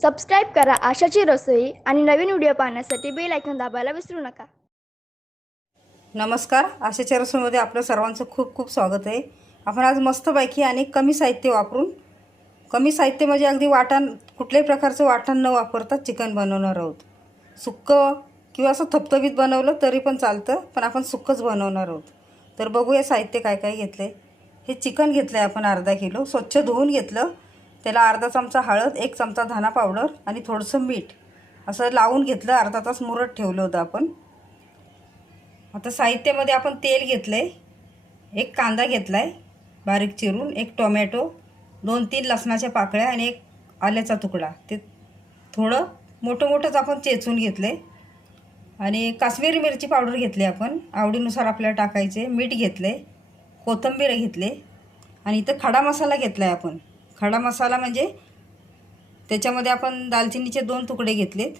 Subscribe करा आशाची रसोई आणि नवीन video पाहण्यासाठी बेल आयकॉन दाबायला विसरू नका। नमस्कार, आशाच्या रसोईमध्ये आपलं सर्वांचं खूप खूप स्वागत आहे। आपण आज मस्तपैकी आणि कमी साहित्य वापरून, कमी साहित्य म्हणजे अगदी वाटण, कुठल्याही प्रकारचं वाटण न वापरता चिकन बनवणार आहोत। सुक्क किंवा असं थपथपीत बनवलं तरी पण चालतं, पण आपण सुक्कच बनवणार आहोत। तर बघूया साहित्य काय काय घेतले। हे चिकन घेतलं आहे आपण अर्धा किलो, स्वच्छ धुवून घेतलं। त्याला अर्धा चमचा हळद, 1 चमचा धना पावडर आणि थोडंसं मीठ असं लावून घेतलं। अर्धा तास मुरत ठेवलं होतं आपण। आता साहित्यामध्ये आपण तेल घेतलं आहे, 1 कांदा घेतला आहे बारीक चिरून, 1 टोमॅटो, 2-3 लसणाच्या पाकळ्या आणि 1 आल्याचा तुकडा। ते थोडं मोठं मोठंच आपण चेचून घेतलं आहे। आणि काश्मीरी मिरची पावडर घेतली आपण, आवडीनुसार आपल्याला टाकायचे। मीठ घेतलं आहे, कोथिंबीर घेतले आणि इथं खडा मसाला घेतला आहे आपण। खडा मसाला म्हणजे त्याच्यामध्ये आपण दालचिनीचे 2 तुकडे घेतलेत,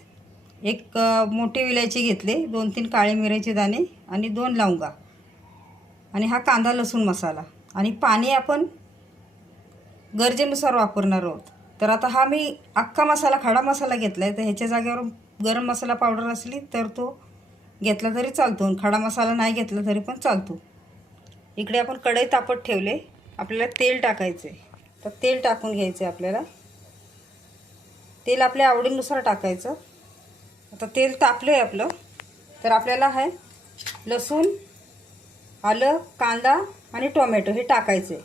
1 मोठी विलायची घेतले, 2-3 काळे मिऱ्याचे दाणे आणि 2 लवंगा आणि हा कांदा लसूण मसाला। आणि पाणी आपण गरजेनुसार वापरणार आहोत। तर आता हा मी अख्खा मसाला, खडा मसाला घेतला आहे। तर ह्याच्या जागेवर गरम मसाला पावडर असली तर तो घेतला तरी चालतो, खडा मसाला नाही घेतला तरी पण चालतो। इकडे आपण कढई तापत ठेवले, आपल्याला तेल टाकायचे। तर तेल टाकून घ्यायचे आपल्याला। तेल आपल्या आवडीनुसार टाकायचं। आता तेल तापलं आहे आपलं, तर आपल्याला आहे लसूण, आलं, कांदा आणि टोमॅटो हे टाकायचे।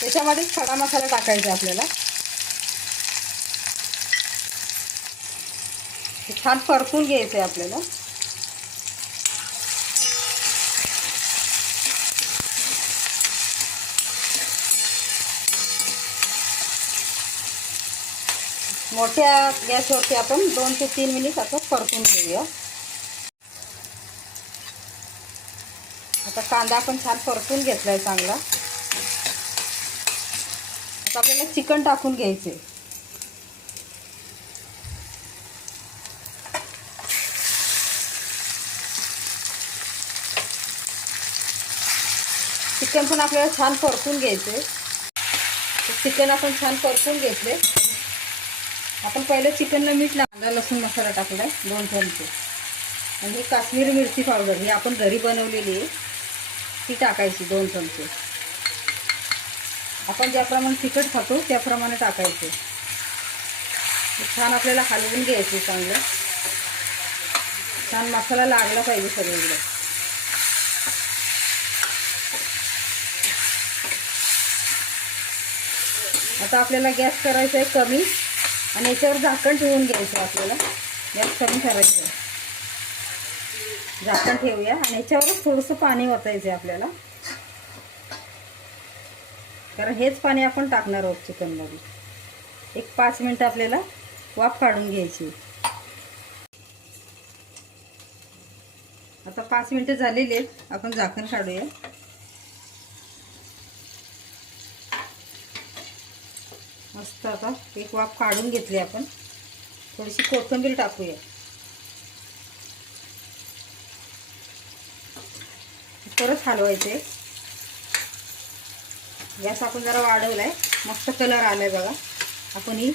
त्याच्यामध्ये खडा मसाला टाकायचा आपल्याला। हे छान परतून घ्यायचं आहे आपल्याला। मोठ्या गॅसवरती आपण 2 ते 3 मिनिट असं परतून घेऊया। आता कांदा आपण छान परतून घेतला आहे चांगला। आता आपल्याला चिकन टाकून घ्यायचे। चिकन पण आपल्याला छान परतून घ्यायचे। चिकन आपण छान परतून घेतले। आपण पहिले चिकनला मीठ, कांदा लसूण मसाला टाकलाय 2 चमचे आणि ही काश्मीरी मिरची पावडर ही आपण घरी बनवलेली आहे, ती टाकायची 2 चमचे। आपण ज्याप्रमाणे तिखट खातो त्याप्रमाणे टाकायचे। छान आपल्याला हलवून घ्यायचे चांगलं, छान मसाला लागला पाहिजे सगळीकडे। आता आपल्याला गॅस करायचा आहे कमी आणि याच्यावर झाकण ठेवून घ्यायचं। आपल्याला गॅस कमी करायचं आहे, झाकण ठेवूया आणि याच्यावरच थोडंसं पाणी ओतायचं आहे आपल्याला, कारण हेच पाणी आपण टाकणार आहोत चिकनमध्ये। 1-5 मिनिटं आपल्याला वाफ काढून घ्यायची। आता 5 मिनिटं झालेली आहेत, आपण झाकण काढूया। मस्त आता एक वाफ काढून घेतली आपण। थोडीशी कोथिंबीर टाकूया, परत हलवायचे। गॅस आपण जरा वाढवलाय, मस्त कलर आलाय बघा। आपण ही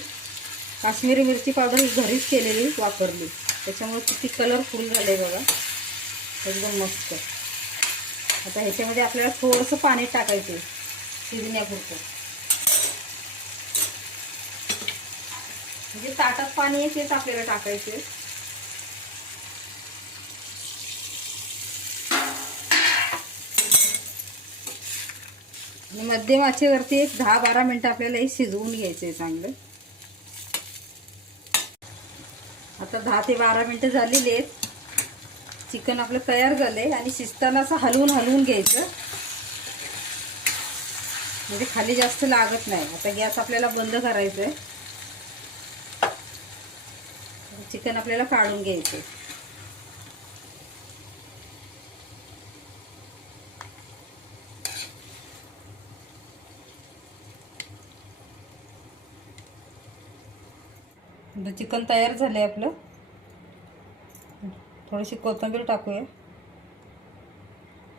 काश्मीरी मिरची पावडर ही घरीच केलेली वापरली, त्याच्यामुळे किती कलरफुल झालंय बघा, एकदम मस्त। आता ह्याच्यामध्ये आपल्याला थोडंसं पाणी टाकायचं शिजण्यापुरतं, म्हणजे ताटात पाणी आहे तेच आपल्याला टाकायचे। आणि मध्यम आचेवरती 10-12 मिनिटं आपल्याला हे शिजवून घ्यायचे चांगलं। आता 10 ते 12 मिनिटं झालेली आहेत, चिकन आपलं तयार झालंय। आणि शिजताना असं हलवून हलवून घ्यायचं, म्हणजे खाली जास्त लागत नाही। आता गॅस आपल्याला बंद करायचा आहे, चिकन आपल्याला काढून घ्यायचं। आता चिकन तयार झालंय आपलं। थोडीशी कोथिंबीर टाकूया।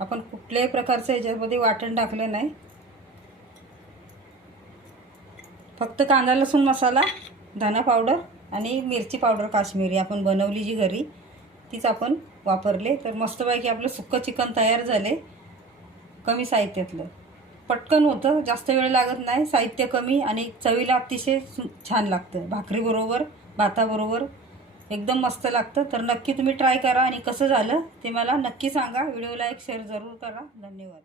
आपण कुठल्याही प्रकारचं याच्यामध्ये वाटण टाकलं नाही, फक्त कांदा लसूण मसाला, धना पावडर आणि मिरची पावडर काश्मीरी आपण बनवली जी घरी तीच आपण वापरले. तर मस्तपैकी आपलं सुक्कं चिकन तयार झाले. कमी साहित्यातलं, पटकन होतं, जास्त वेळ लागत नाही, साहित्य कमी आणि चवीला अतिशय छान लागतं. भाकरीबरोबर, भाताबरोबर एकदम मस्त लागतं. तर नक्की तुम्ही ट्राय करा आणि कसं झालं ते मला नक्की सांगा. व्हिडिओला एक शेअर जरूर करा. धन्यवाद.